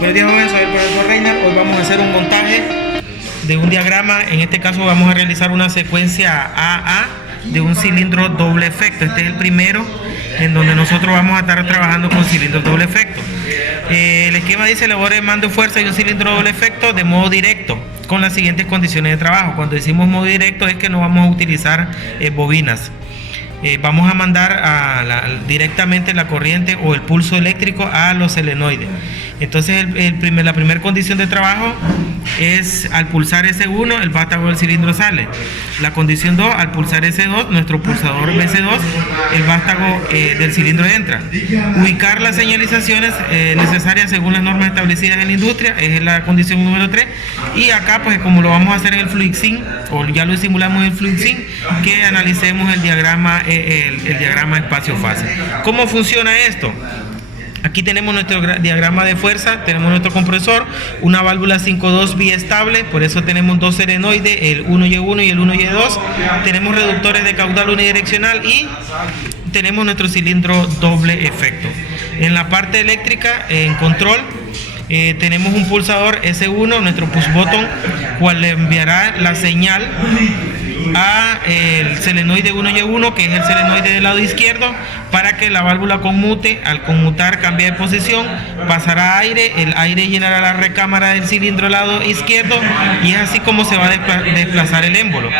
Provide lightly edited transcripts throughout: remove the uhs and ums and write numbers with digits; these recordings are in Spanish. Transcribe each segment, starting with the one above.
Buenos días, jóvenes, soy el profesor Reiner. Hoy vamos a hacer un montaje de un diagrama. En este caso vamos a realizar una secuencia AA de un cilindro doble efecto. Este es el primero en donde nosotros vamos a estar trabajando con cilindros doble efecto. El esquema dice: elabore mando de fuerza y un cilindro doble efecto de modo directo con las siguientes condiciones de trabajo. Cuando decimos modo directo es que no vamos a utilizar bobinas. Vamos a mandar directamente la corriente o el pulso eléctrico a los solenoides. Entonces la primera condición de trabajo es: al pulsar S1 el vástago del cilindro sale. La condición 2: al pulsar S2 nuestro pulsador BC2 el vástago del cilindro entra. Ubicar las señalizaciones necesarias según las normas establecidas en la industria es la condición número 3. Y acá, pues como lo vamos a hacer en el FluidSim, o ya lo simulamos en el FluidSim, que analicemos el diagrama espacio-fase. ¿Cómo funciona esto? Aquí tenemos nuestro diagrama de fuerza, tenemos nuestro compresor, una válvula 5.2 biestable, por eso tenemos dos solenoides, el 1Y1 y el 1Y2, tenemos reductores de caudal unidireccional y tenemos nuestro cilindro doble efecto. En la parte eléctrica, en control, tenemos un pulsador S1, nuestro push button, cual le enviará la señal a el solenoide 1Y1, que es el solenoide del lado izquierdo, para que la válvula conmute. Al conmutar, cambia de posición, pasará aire, el aire llenará la recámara del cilindro del lado izquierdo y es así como se va a desplazar el émbolo.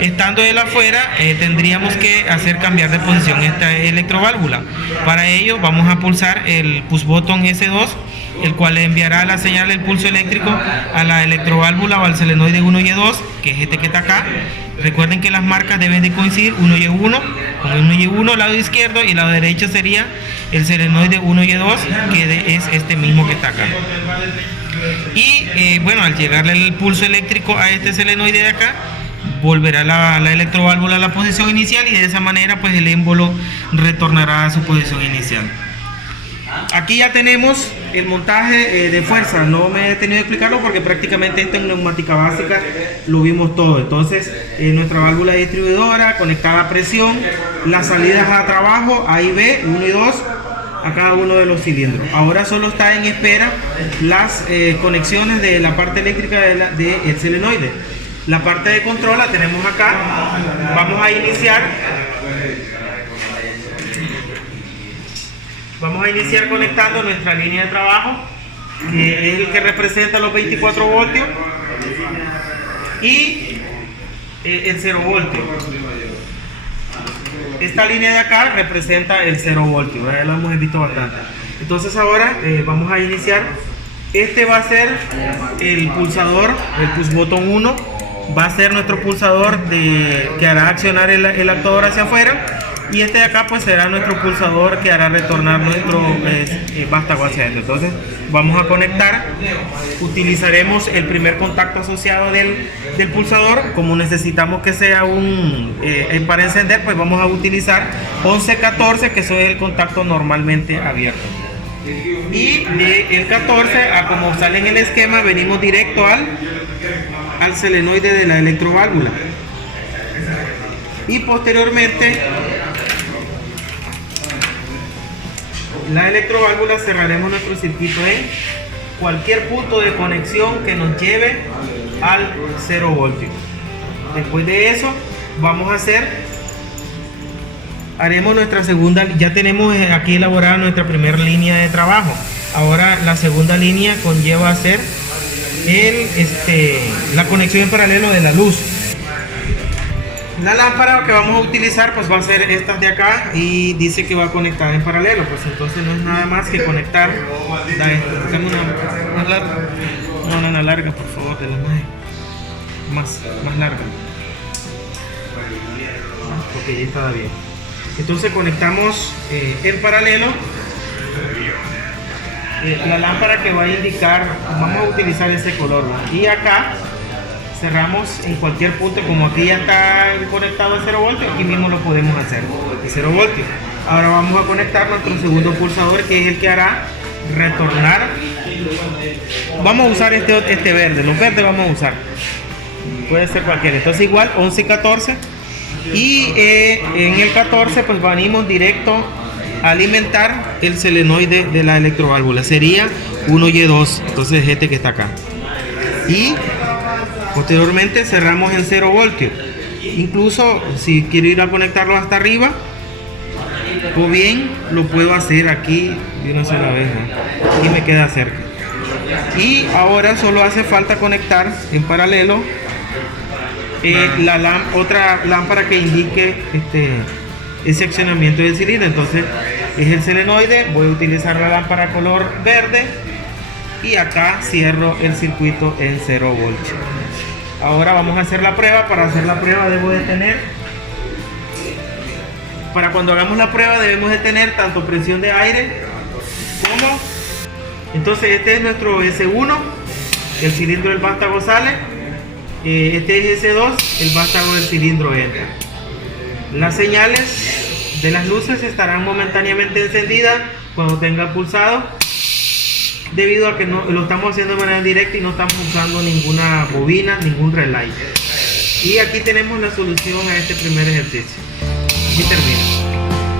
Estando él afuera, tendríamos que hacer cambiar de posición esta electroválvula. Para ello vamos a pulsar el push button S2, el cual le enviará la señal del pulso eléctrico a la electroválvula o al solenoide 1Y2, que es este que está acá. Recuerden que las marcas deben de coincidir: 1Y1 con el 1Y1 lado izquierdo y lado derecho sería el solenoide 1Y2, que es este mismo que está acá. Y bueno, al llegarle el pulso eléctrico a este solenoide de acá, volverá la electroválvula a la posición inicial y de esa manera pues el émbolo retornará a su posición inicial. Aquí ya tenemos el montaje de fuerza. No me he detenido a explicarlo porque prácticamente esto en neumática básica lo vimos todo. Entonces nuestra válvula distribuidora conectada a presión, las salidas a trabajo A y B, 1 y 2 a cada uno de los cilindros. Ahora solo está en espera las conexiones de la parte eléctrica del solenoide. La parte de control la tenemos acá. Vamos a iniciar conectando nuestra línea de trabajo, que es el que representa los 24 voltios, y el 0 voltio. Esta línea de acá representa el 0 voltio, ya lo hemos visto bastante. Entonces ahora vamos a iniciar. Este va a ser el pulsador, el push button 1, va a ser nuestro pulsador que hará accionar el actuador hacia afuera. Y este de acá pues será nuestro pulsador que hará retornar nuestro vástago hacia adentro. Entonces vamos a conectar. Utilizaremos el primer contacto asociado del pulsador. Como necesitamos que sea para encender, pues vamos a utilizar 11-14, que eso es el contacto normalmente abierto. Y el 14, como sale en el esquema, venimos directo al solenoide de la electroválvula. Y posteriormente la electroválvula cerraremos nuestro circuito en cualquier punto de conexión que nos lleve al 0 voltio. Después de eso haremos nuestra segunda. Ya tenemos aquí elaborada nuestra primera línea de trabajo. Ahora la segunda línea conlleva hacer la conexión en paralelo de la luz. La lámpara que vamos a utilizar pues va a ser esta de acá y dice que va a conectar en paralelo, pues entonces no es nada más que conectar. Dame una larga. No, una larga, por favor, de la más larga. Ok, ya está bien. Entonces conectamos en paralelo la lámpara que va a indicar. Vamos a utilizar ese color, ¿no? Y acá cerramos en cualquier punto. Como aquí ya está conectado a 0 voltios, aquí mismo lo podemos hacer de 0 voltios. Ahora vamos a conectar nuestro segundo pulsador, que es el que hará retornar. Vamos a usar este verde. Los verdes vamos a usar, puede ser cualquiera. Entonces igual 11 y 14. Y en el 14 pues venimos directo a alimentar el solenoide de la electroválvula. Sería 1Y2, entonces este que está acá. Y posteriormente cerramos en 0 voltios. Incluso si quiero ir a conectarlo hasta arriba, o bien lo puedo hacer aquí de una sola vez, ¿no? Y me queda cerca. Y ahora solo hace falta conectar en paralelo otra lámpara que indique ese accionamiento del cilindro. Entonces es el solenoide, voy a utilizar la lámpara color verde y acá cierro el circuito en 0 voltios. Ahora vamos a hacer la prueba. Para hacer la prueba para cuando hagamos la prueba debemos de tener tanto presión de aire como, entonces este es nuestro S1, el cilindro del vástago sale, este es S2, el vástago del cilindro entra. Las señales de las luces estarán momentáneamente encendidas cuando tenga pulsado, debido a que lo estamos haciendo de manera directa y no estamos usando ninguna bobina, ningún relay. Y aquí tenemos la solución a este primer ejercicio. Aquí termina.